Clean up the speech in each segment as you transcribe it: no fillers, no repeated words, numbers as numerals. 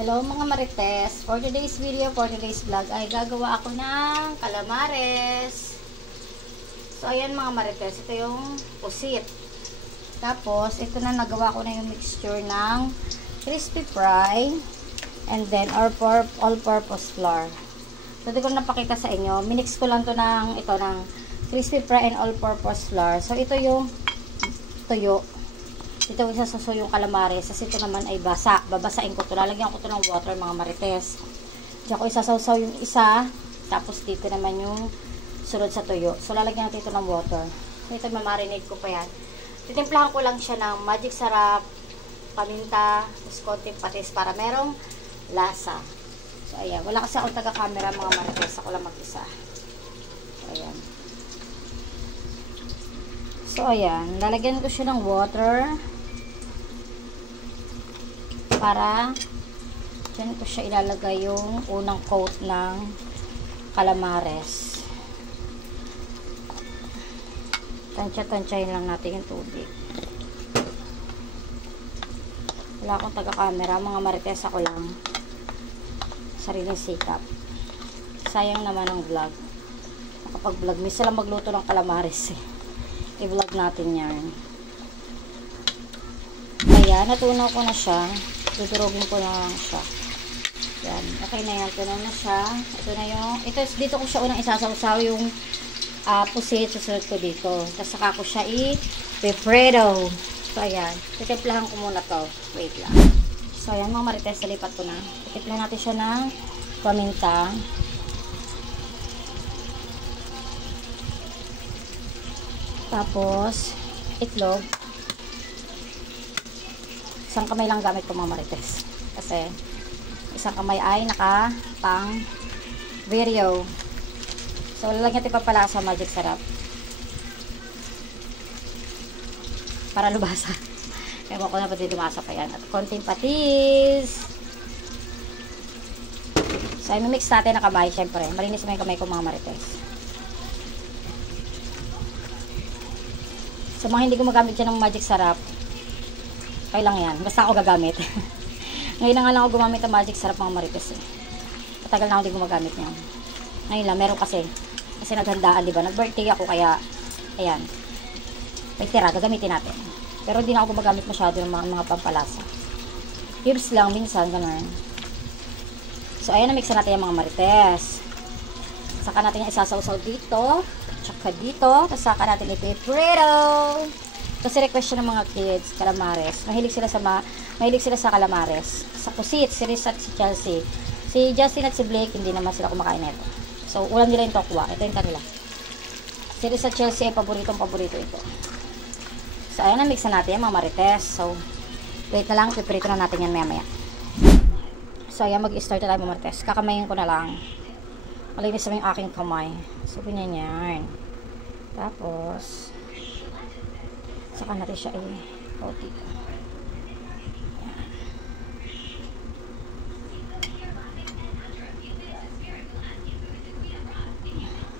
Hello mga marites, for today's video, for today's vlog ay gagawa ako ng calamares. So ayan mga marites, ito yung pusit. Tapos ito na nagawa ko na yung mixture ng crispy fry and then all-purpose flour. So di ko napakita sa inyo, minix ko lang to ng crispy fry and all-purpose flour. So ito yung tuyo. Ito isasasaw yung calamares. Kasi ito naman ay basa. Babasain ko ito. Lalagyan ko ito ng water mga marites. Diyan ko isasaw yung isa. Tapos dito naman yung sunod sa tuyo. So lalagyan natin ito ng water. So ito mamarinate ko pa yan. Titimplahan ko lang siya ng magic sarap, paminta, tapos konting patis para merong lasa. So ayan. Wala kasi akong taga-camera mga marites. Ako lang mag-isa. So ayan. So ayan. Lalagyan ko siya ng water. Para dyan ko siya ilalagay yung unang coat ng calamares. Tansya-tansyahin lang natin yung tubig. Wala akong taga-camera, mga marites, ako lang. Sariling sikap. Sayang naman ang vlog. Nakapag-vlog, misa lang magluto ng calamares eh. I-vlog natin yan. Ayan, natunaw ko na siya. Dudurugin ko na lang siya. Yan. Okay na yan. Tunaw na siya. Ito na yung, dito ko siya unang isasawsaw yung pusit. Susunod ko dito. Tapos saka ko siya i-predo. So, ayan. Titimplahan ko muna to. Wait lang. So, ayan mga marites. Salipat ko na. Titimplahan natin siya ng paminta. Tapos, itlog. Isang kamay lang gamit ko mga marites. Kasi, isang kamay ay naka-pang video. So, lalagyan natin papalasa magic sarap. Para lubasa. Kaya ko na pati lumasa pa yan. At konting patis. So, i-mix natin na kamay. Siyempre, malinis mo yung kamay ko mga marites. Sa mga hindi gumagamit siya ng magic sarap, okay lang yan. Basta ako gagamit. Ngayon na nga lang ako gumamit ng magic sarap mga marites eh. Matagal na ako hindi gumagamit niyan. Ngayon lang, meron kasi. Kasi naghandaan, diba? Nag-birthday ako kaya, ayan. May tira, gagamitin natin. Pero hindi na ako gumagamit masyado ng mga pampalasa. Herbs lang, minsan, ganun. So, ayan, na-mixan natin yung mga marites. Saka natin yung isasawsaw dito. Tsaka dito. Tapos saka natin ito i-predo. Kasi request siya ng mga kids, calamares. Mahilig sila sa calamares. Sa pusit, si Riz at si Chelsea. Si Justin at si Blake, hindi naman sila kumakain nito. So, ulam nila yung tokwa. Ito yung kanila. Si Riz at Chelsea ay paborito ito. So, ayan, na-mix na natin yung mga marites. So, wait na lang, piprito na natin yan maya-maya. So, ayan, mag-start na tayo mga marites. Kakamayin ko na lang. Malinis naman yung aking kamay. So, ganyan yan. Tapos, saka natin siya i-out dito.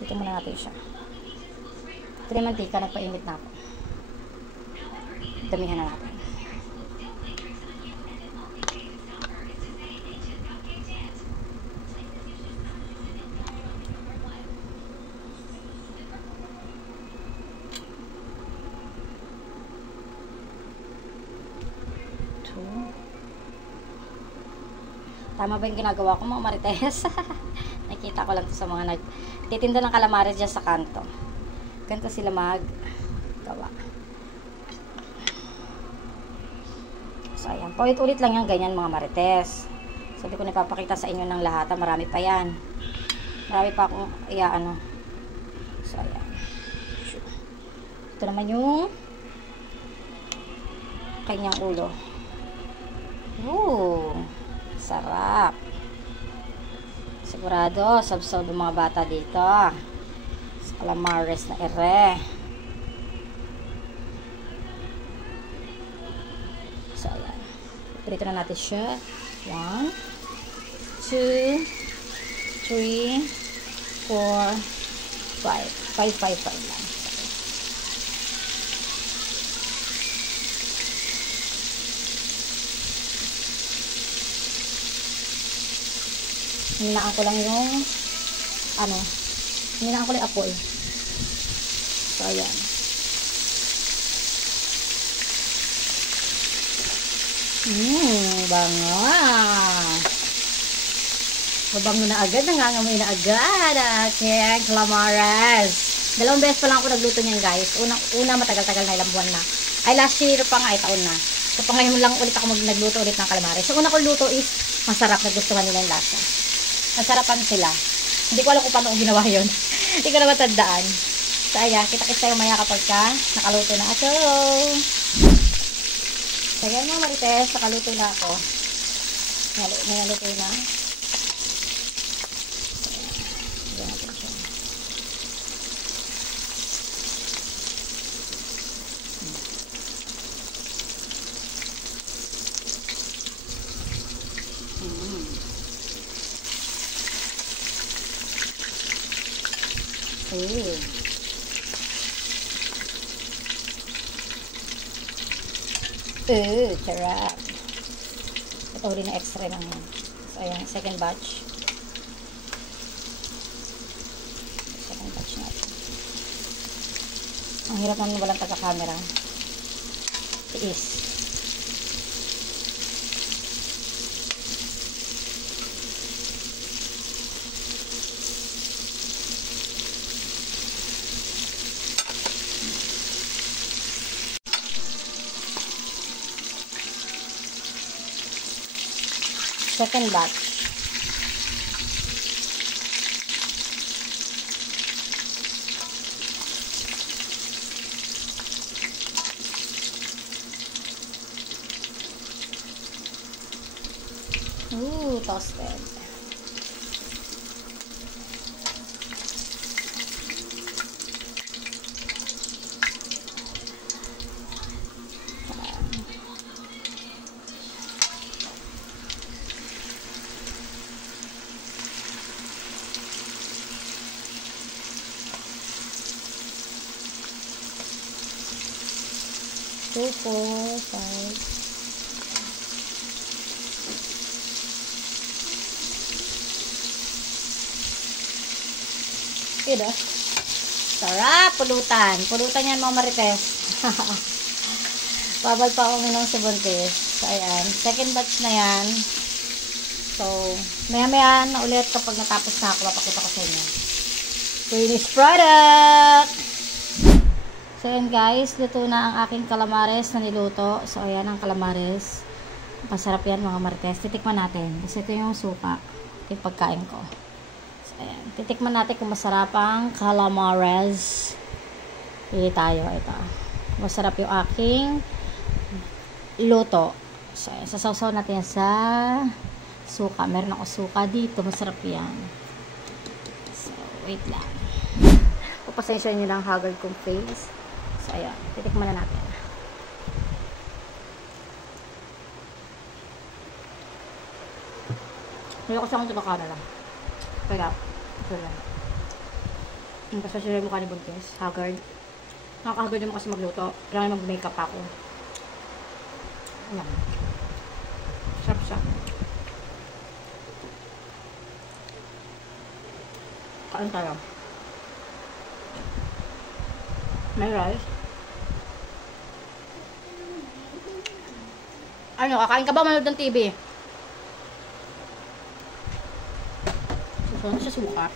Dito muna natin siya. Ito naman mantika, nagpainit na ako. Damihan na natin. Tama ba yung ginagawa ko mga marites? Nakita ko lang to sa mga nagtitinda ng calamares dyan sa kanto. Ganito sila maggawa. So ayan, paulit-ulit lang yung ganyan mga marites. So di ko napapakita sa inyo ng lahat. Marami pa yan. Marami pa akong iaano. So ayan. Ito naman yung kanyang ulo. Ooh, sarap. Sigurado, sabsab yung mga bata dito. Sa calamares na ere. So, ayan. Prito na natin siya. 1, 2, 3, 4, 5. 5 lang. Hininaan ko lang yung ano, hininaan ko lang yung apoy. So, ayan. Bango. Mabango na agad, nangangamoy na agad. Aking calamares. 2 beses pa lang ako nagluto niyan, guys. Una matagal-tagal na, ilang buwan na. Ay, last year pa nga, taon na. So, pa ngayon lang ulit ako nagluto ulit ng calamares. So, una kong luto is masarap, nagustuhan nila yung lasa. Masarapan sila. Hindi ko alam kung paano ginawa yun. Hindi ko na matandaan. So, ayan, kita-kits tayo maya kapag nakaluto na ako. So, ayan mga marites, nakaluto na ako. Naluto na. Ayan natin siya. Sarap. Ito rin na extra lang yan. So, ayan, second batch. Second batch natin. Ang hirap naman walang taga-camera. Tiis. Second batch. Toasted. Two, 4, 5. Ito. Sarap! Pulutan. Pulutan yan mga marites. Babal pa akong minong si Buntis. So, ayan. Second batch na yan. So, maya-maya na ulit kapag natapos na ako, papakita ko sa inyo. Finished product! So, ayan guys. Luto na ang aking calamares na niluto. So, ayan ang calamares. Masarap yan mga marites. Titikman natin. Kasi ito yung suka. Ito yung pagkain ko. Ayan. Titikman natin kung masarap ang calamares. Pili tayo. Ito. Masarap yung aking luto. So, ayan. Sasawsaw natin yan sa suka. Meron ako suka dito. Masarap yan. So, wait lang. Papasensya nyo lang haggard kong face. So, ayan. Titikman na natin. Ayoko siyang tubaka na lang. Kaya, ito lang. Yung pasasya yung mukha ni Buntis. Haggard. Nakaka-haggard naman kasi magluto. Kailangan mag-makeup ako. Ayan. Sarap siya. Kain tayo. May rice. Ano, kakain ka ba manood ng TV? So, ano siya suka?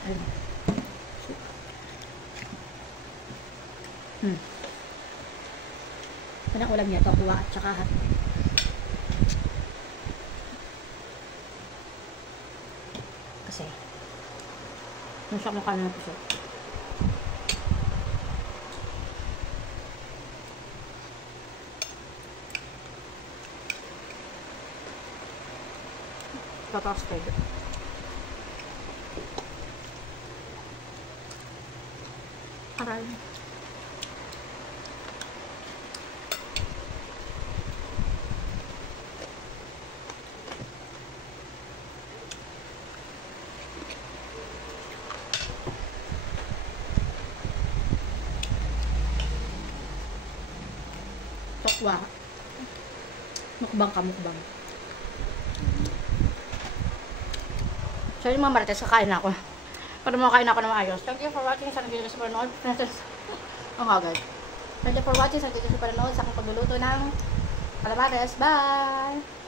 Anong ulam niya? Ito, kuha at saka hat. Kasi, yung siya mukha na puso. Toasted. Aral. Tokwa. Mukbang ka, mukbang. So yung mga marites, kakain na ako. Para makakain ako na maayos. Thank you for watching. Sana video sa panonood. Oh agad. Thank you for watching. Sana video sa panonood sa aking pagluluto ng calamares. Bye!